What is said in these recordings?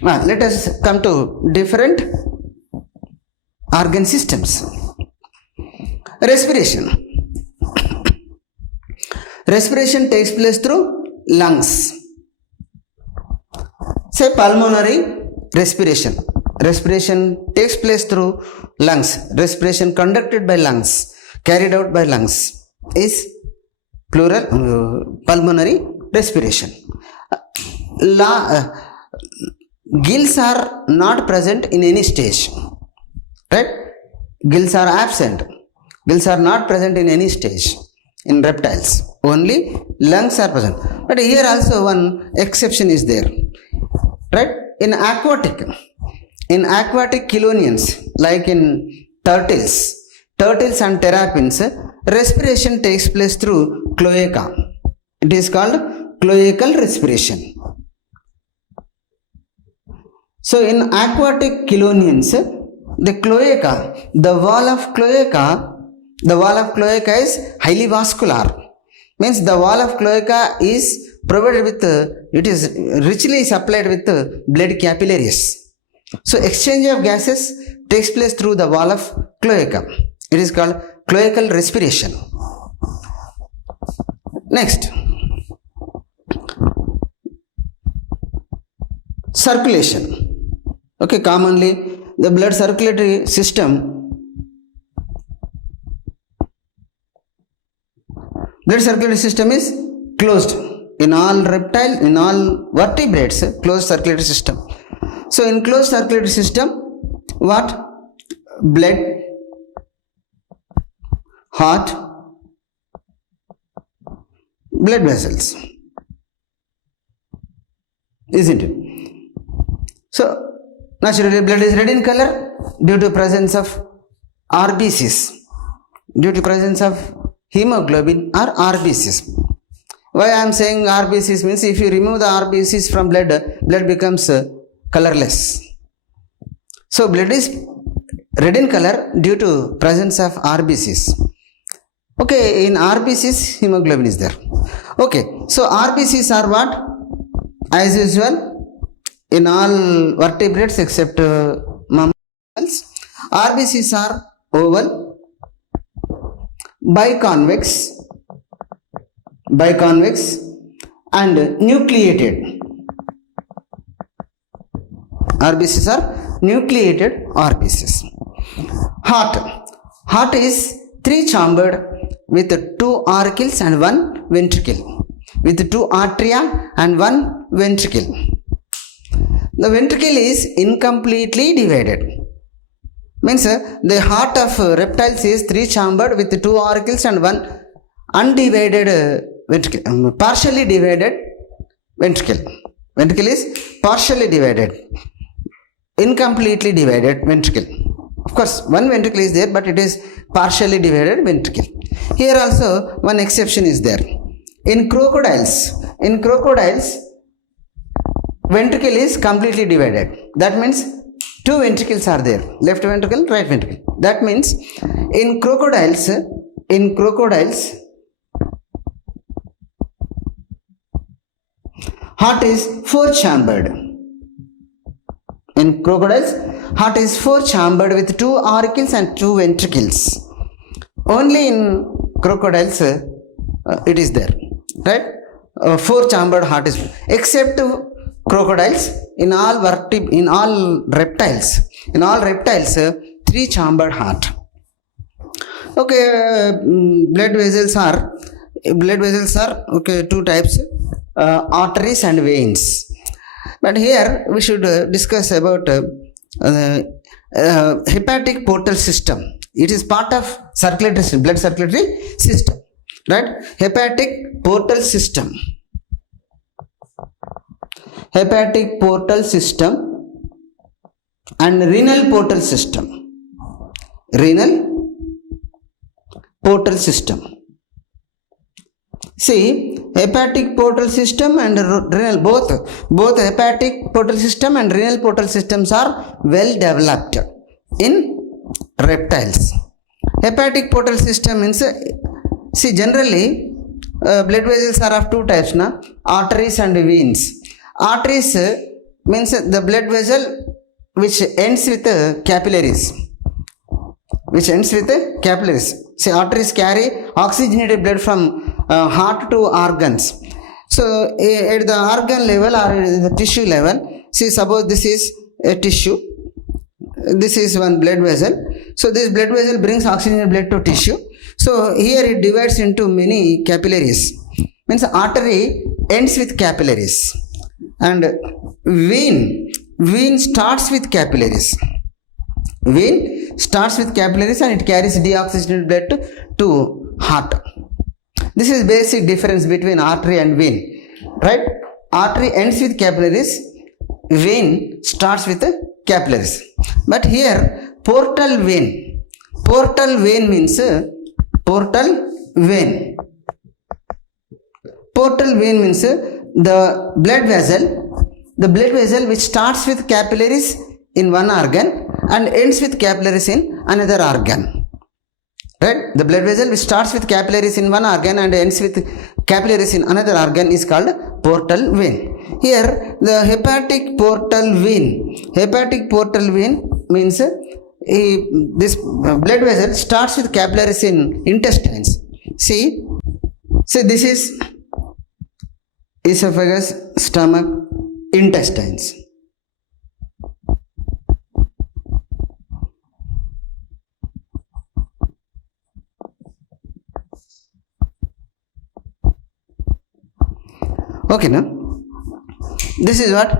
Now, let us come to different organ systems. Respiration. Respiration takes place through lungs. Say pulmonary respiration. Respiration takes place through lungs. Respiration conducted by lungs, carried out by lungs is plural pulmonary respiration. Gills are not present in any stage, right? Gills are absent. Gills are not present in any stage in reptiles. Only lungs are present. But here also one exception is there, right? In aquatic chelonians, like in turtles and terrapins, respiration takes place through cloaca. It is called cloacal respiration. So in aquatic chelonians, the wall of cloaca is highly vascular. Means the wall of cloaca is provided with, it is richly supplied with blood capillaries. So exchange of gases takes place through the wall of cloaca. It is called cloacal respiration. Next, circulation. Okay, commonly the blood circulatory system is closed in all reptiles, in all vertebrates, closed circulatory system. So in closed circulatory system, what? Blood, heart, blood vessels, isn't it? So naturally blood is red in color due to presence of RBCs, due to presence of hemoglobin or RBCs. Why I am saying RBCs means if you remove the RBCs from blood becomes colorless. So blood is red in color due to presence of RBCs. Okay, in RBCs hemoglobin is there. Okay, so RBCs are what? As usual, in all vertebrates except mammals, RBCs are oval, biconvex and nucleated. RBCs are nucleated RBCs. Heart is three-chambered with two auricles and one ventricle, with two atria and one ventricle. The ventricle is incompletely divided. Means the heart of reptiles is three-chambered with two auricles and one undivided ventricle, partially divided ventricle. Ventricle is partially divided, incompletely divided ventricle. Of course, one ventricle is there, but it is partially divided ventricle. Here also one exception is there. In crocodiles, ventricle is completely divided. That means two ventricles are there, left ventricle, right ventricle. That means in crocodiles, heart is four-chambered. In crocodiles, heart is four-chambered with two auricles and two ventricles. Only in crocodiles it is there, right? Four-chambered heart is, except crocodiles. In all reptiles, three-chambered heart. Okay, blood vessels are okay, two types, arteries and veins. But here we should discuss about hepatic portal system. It is part of blood circulatory system, right? Hepatic portal system and renal portal system. See, hepatic portal system and renal, both hepatic portal system and renal portal systems are well developed in reptiles. Hepatic portal system means, see, generally blood vessels are of two types, arteries and veins. Arteries means the blood vessel which ends with capillaries. Which ends with capillaries. See, arteries carry oxygenated blood from heart to organs. So at the organ level or at the tissue level, see, suppose this is a tissue, this is one blood vessel. So this blood vessel brings oxygenated blood to tissue. So here it divides into many capillaries. Means artery ends with capillaries, and vein starts with capillaries. Vein starts with capillaries and it carries deoxygenated blood to heart. This is basic difference between artery and vein, right? Artery ends with capillaries, vein starts with capillaries. But here portal vein means portal vein means the blood vessel which starts with capillaries in one organ and ends with capillaries in another organ, right? The blood vessel which starts with capillaries in one organ and ends with capillaries in another organ is called portal vein. Here the hepatic portal vein means this blood vessel starts with capillaries in intestines. See this is esophagus, stomach, intestines. Okay, now this is what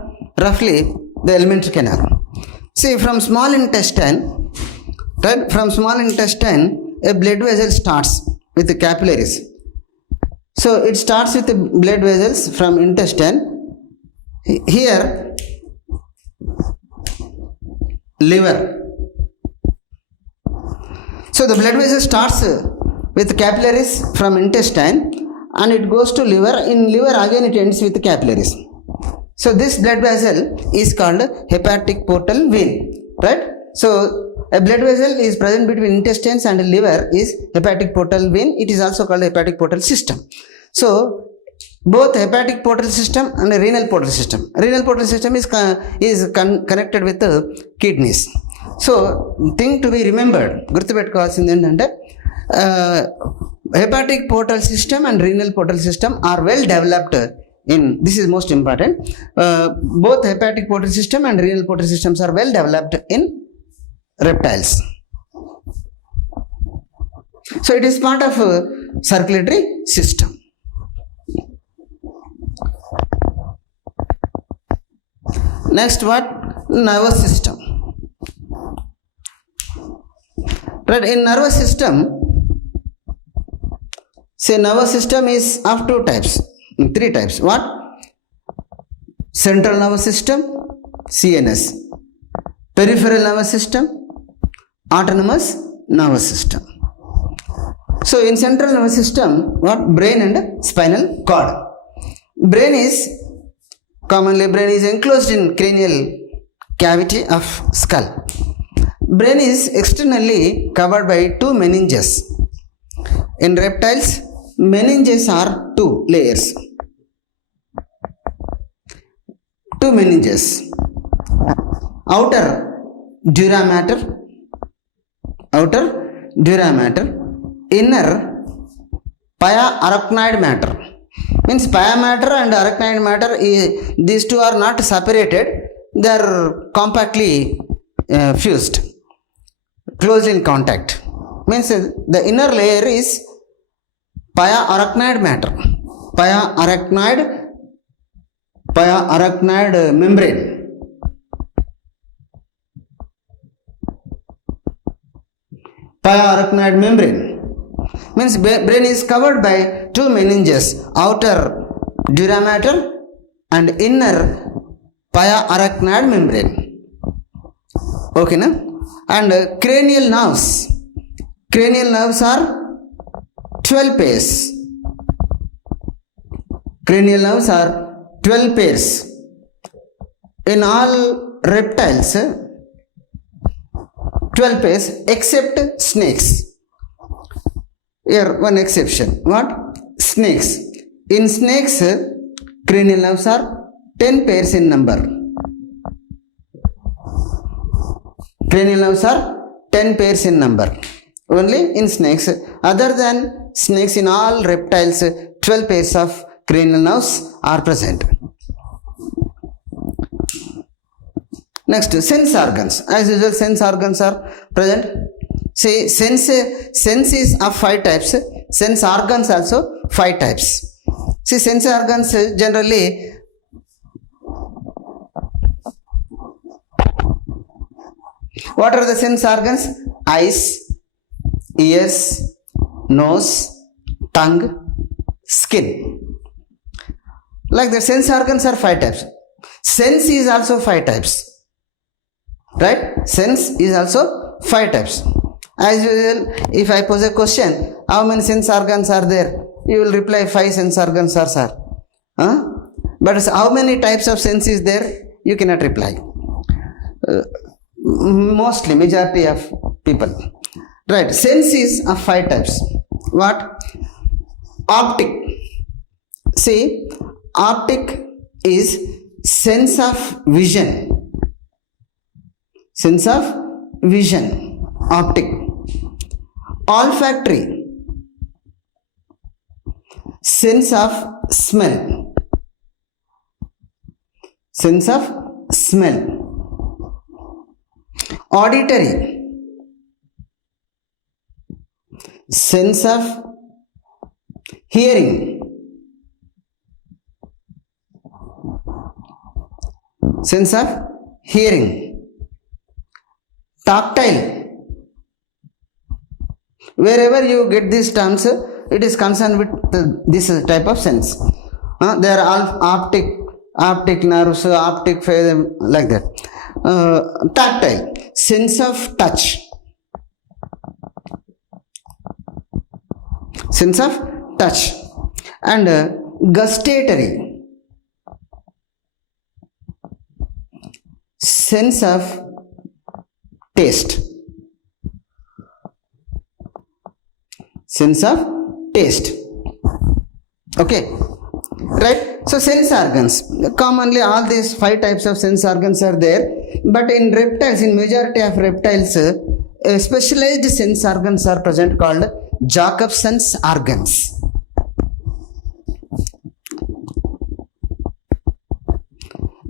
roughly the alimentary canal. See, from small intestine, right? From small intestine, a blood vessel starts with the capillaries. So it starts with the blood vessels from intestine. Here, liver. So the blood vessel starts with capillaries from intestine and it goes to liver. In liver again it ends with capillaries. So this blood vessel is called hepatic portal vein, right? So a blood vessel is present between intestines and liver is hepatic portal vein. It is also called hepatic portal system. So both hepatic portal system and renal portal system. Renal portal system is connected with the kidneys. So thing to be remembered, గుర్తుపెట్టుకోవాల్సింది ఏంటంటే hepatic portal system and renal portal system are well developed in, this is most important, both hepatic portal system and renal portal systems are well developed in reptiles. So it is part of circulatory system. Next, what? Nervous system. Right, in nervous system, say nervous system is of two types, three types. What? Central nervous system, CNS. Peripheral nervous system, autonomous nervous system. So in central nervous system, what? Brain and spinal cord. Brain is enclosed in cranial cavity of skull. Brain is externally covered by two meninges. In reptiles, meninges are two layers. Two meninges. Outer dura mater, inner pia-arachnoid matter. Means pia matter and arachnoid matter, these two are not separated, they are compactly fused, closed in contact. Means the inner layer is pia-arachnoid matter, pia-arachnoid membrane. Pia-arachnoid membrane means brain is covered by two meninges, outer dura mater and inner pia-arachnoid membrane. Okay, na? And cranial nerves are 12 pairs. Cranial nerves are 12 pairs. In all reptiles, 12 pairs except snakes. Here one exception. What? Snakes. In snakes, cranial nerves are 10 pairs in number. cranial nerves are 10 pairs in number. Only in snakes. Other than snakes, in all reptiles, 12 pairs of cranial nerves are present. Next, sense organs. As usual, sense organs are present. See, sense is of 5 types. Sense organs also 5 types. See, sense organs generally what are the sense organs? Eyes, ears, nose, tongue, skin. Like the sense organs are 5 types. Sense is also 5 types. Right? Sense is also 5 types. As usual, if I pose a question, how many sense organs are there? You will reply 5 sense organs are, sir. But how many types of sense is there? You cannot reply. Mostly, majority of people. Right, sense is of 5 types. What? Optic. See, optic is sense of vision. Sense of vision. Optic. Olfactory. Sense of smell. Sense of smell. Auditory. Sense of hearing. Sense of hearing. Tactile. Wherever you get these terms, it is concerned with this type of sense. There are optic nerves, optic phase, like that. Tactile. Sense of touch. Sense of touch. And gustatory. Sense of taste. Sense of taste. Okay, right? So sense organs, commonly all these 5 types of sense organs are there, but in reptiles, in majority of reptiles, specialized sense organs are present called Jacobson's organs.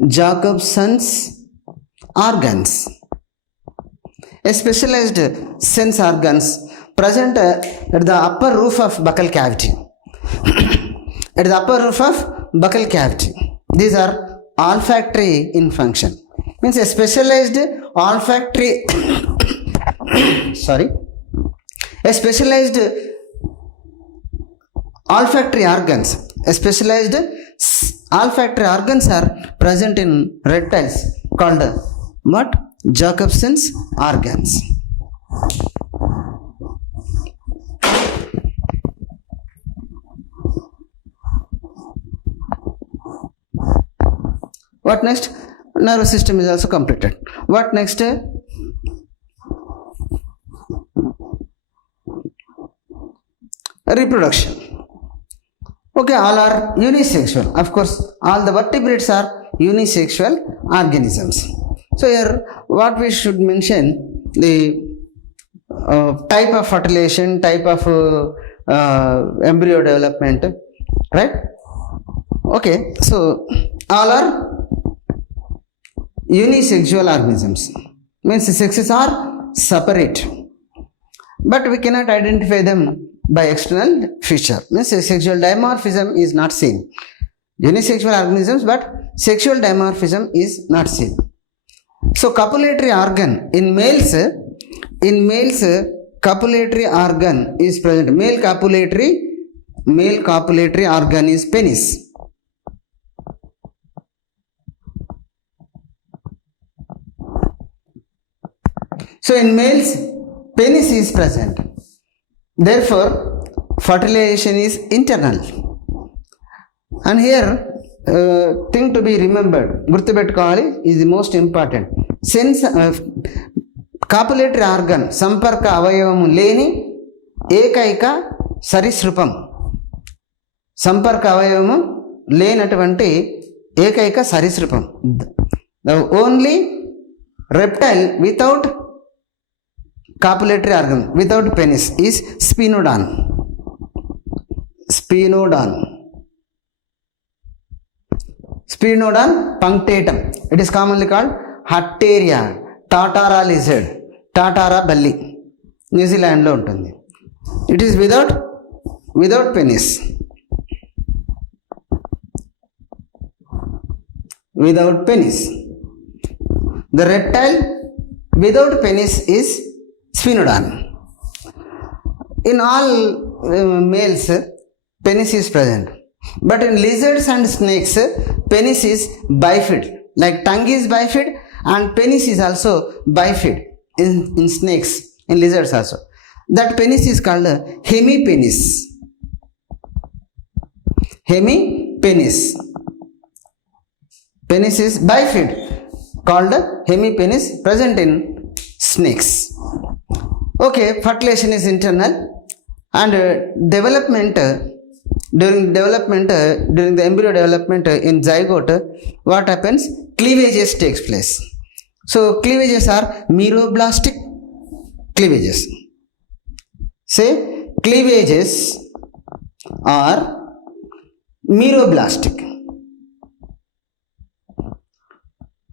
Jacobson's organs. A specialized sense organs present at the upper roof of buccal cavity. At the upper roof of buccal cavity. These are olfactory in function. Means a specialized olfactory a specialized olfactory organs. A specialized olfactory organs are present in reptiles called what? Jacobson's organs. What next? Nervous system is also completed. What next? Reproduction. Okay, all are unisexual. Of course, all the vertebrates are unisexual organisms. So here, what we should mention, the type of fertilization, type of embryo development, right? Okay, so all are unisexual organisms. Means the sexes are separate, but we cannot identify them by external feature. Means sexual dimorphism is not seen. Unisexual organisms, but sexual dimorphism is not seen. So copulatory organ in males, copulatory organ is present. Male copulatory organ is penis. So in males, penis is present. Therefore, fertilization is internal. And here, thing to be remembered, గుర్తుపెట్టుకోవాలి, is the most important. Since copulatory organ, సంపర్క అవయవము లేని ఏకైక సరీసృపం, సంపర్క అవయవము లేనటువంటి ఏకైక సరీసృపం. The only reptile without copulatory organ without penis is spinodon. Spinodon. Spinodon punctatum. It is commonly called Hatteria, Tatara lizard, Tatara belly. న్యూజిలాండ్లో ఉంటుంది. It is without penis. Without penis. The reptile without penis is Spinodon. In all males, penis is present. But in lizards and snakes, penis is bifid. Like tongue is bifid and penis is also bifid in snakes, in lizards also. That penis is called hemipenis. Hemipenis. Penis is bifid, called hemipenis, present in snakes. Okay, fertilization is internal and development, during the embryo development in zygote, what happens? Cleavages takes place. So cleavages are meroblastic cleavages. Say cleavages are meroblastic.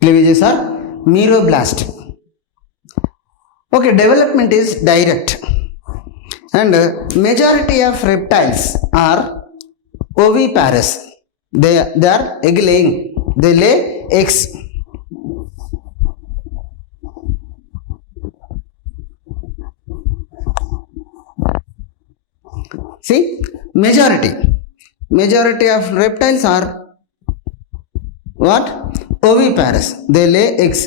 Cleavages are meroblastic. Okay, development is direct and majority of reptiles are oviparous. They are egg laying. They lay eggs. See, majority of reptiles are what? Oviparous. They lay eggs.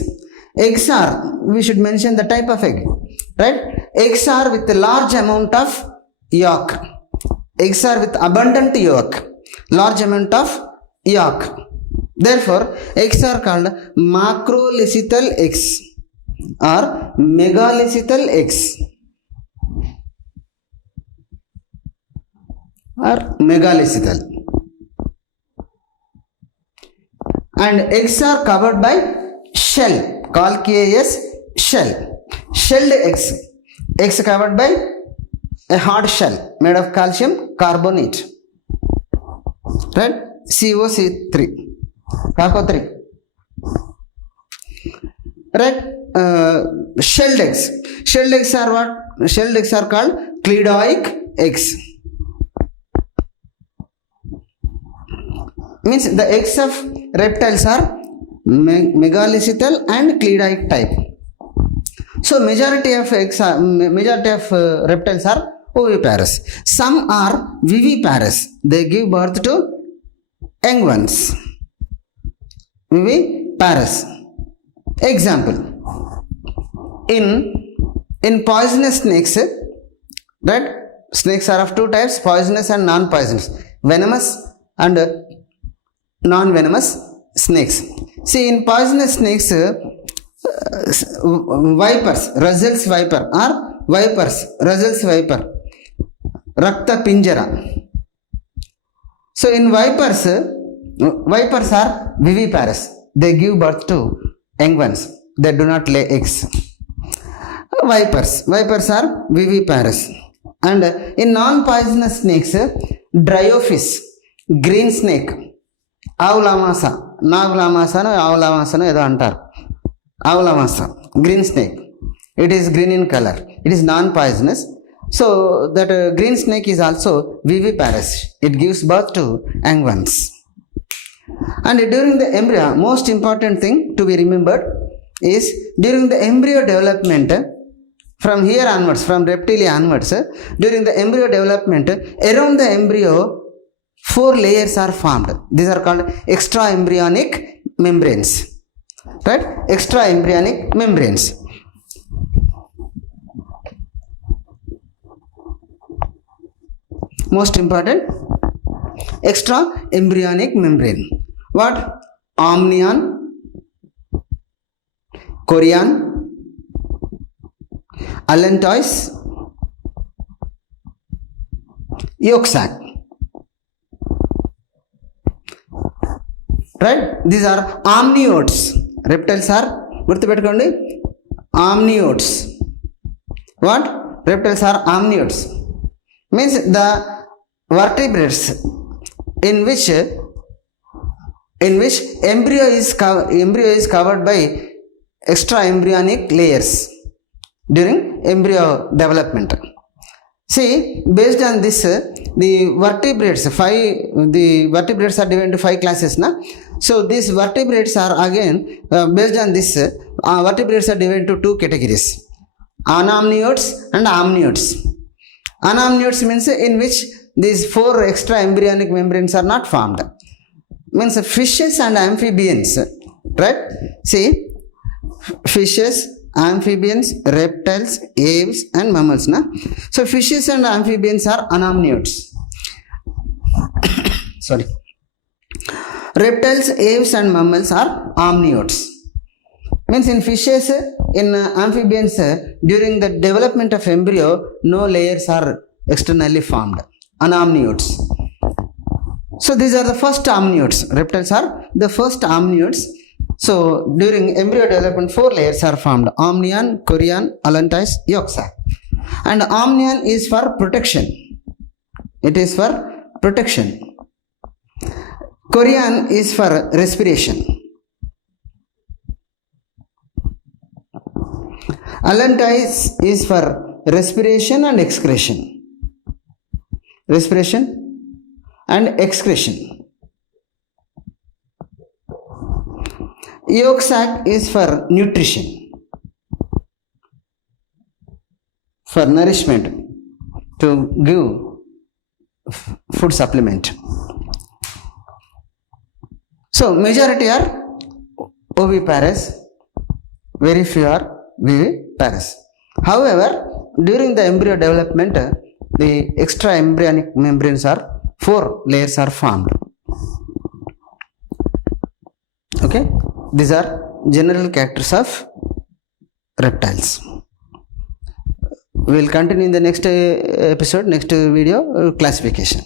Eggs are, we should mention the type of egg, right? Eggs are with a large amount of yolk. Eggs are with abundant yolk, large amount of yolk. Therefore, eggs are called macrolithial eggs or megalithial eggs or megalithial. And eggs are covered by shell, called KS shell. Shelled eggs. Eggs covered by a hard shell made of calcium carbonate. Right? COC3. CaCO3. Right? Shelled eggs. Shelled eggs are what? Shelled eggs are called cleidoic eggs. Means the eggs of reptiles are megalithial and cleidoic type. So majority of reptiles are oviparous. Some are viviparous. They give birth to young ones. Viviparous. Example: in poisonous snakes, right? Snakes are of two types: poisonous and non-poisonous. Venomous and non-venomous snakes. See, in poisonous snakes, vipers, Russell's viper or vipers, Russell's viper, Rakta Pinjara. So in vipers are viviparous. They give birth to young ones. They do not lay eggs. Vipers are viviparous. And in non-poisonous snakes, Dryophis, green snake, ఆవులామాస, నాగులామాసను ఆవులామాసను ఏదో అంటారు. ఆవులామాస, green snake. It is green in color. It is non-poisonous. So that green snake is also viviparous. It gives birth to young ones. And during the embryo, most important thing to be remembered is during the embryo development, from here onwards, from reptilia onwards, during the embryo development, around the embryo 4 layers are formed. These are called extraembryonic membranes. Right? Extraembryonic membranes. Most important, extraembryonic membrane. What? Amnion, chorion, allantois, yolk sac. Right? These are amniotes. Reptiles are, గుర్తుపెట్టుకోండి, amniotes. What? Reptiles are amniotes. Means the vertebrates in which embryo is covered by extra embryonic layers during embryo development. See, based on this, the vertebrates are divided into 5 classes, na? So these vertebrates are again based on this, vertebrates are divided into 2 categories: anamniotes and amniotes. Anamniotes means in which these 4 extra embryonic membranes are not formed. Means fishes and amphibians, right? See, fishes, amphibians, reptiles, aves and mammals, na? So fishes and amphibians are anamniotes. Sorry. Reptiles, aves and mammals are amniotes. Means in fishes, in amphibians, during the development of embryo, no layers are externally formed. Anamniotes. So these are the first amniotes. Reptiles are the first amniotes. So during embryo development, 4 layers are formed: amnion, chorion, allantois, yolk sac. And amnion is for protection. It is for protection. Chorion is for respiration. Allantois is for respiration and excretion. Respiration and excretion. Yolk sac is for nutrition, for nourishment, to give food supplement. So majority are oviparous, very few are viviparous. However, during the embryo development, the extra embryonic membranes are 4 layers are formed. Okay, these are general characters of reptiles. We will continue in the next episode, next video, classification.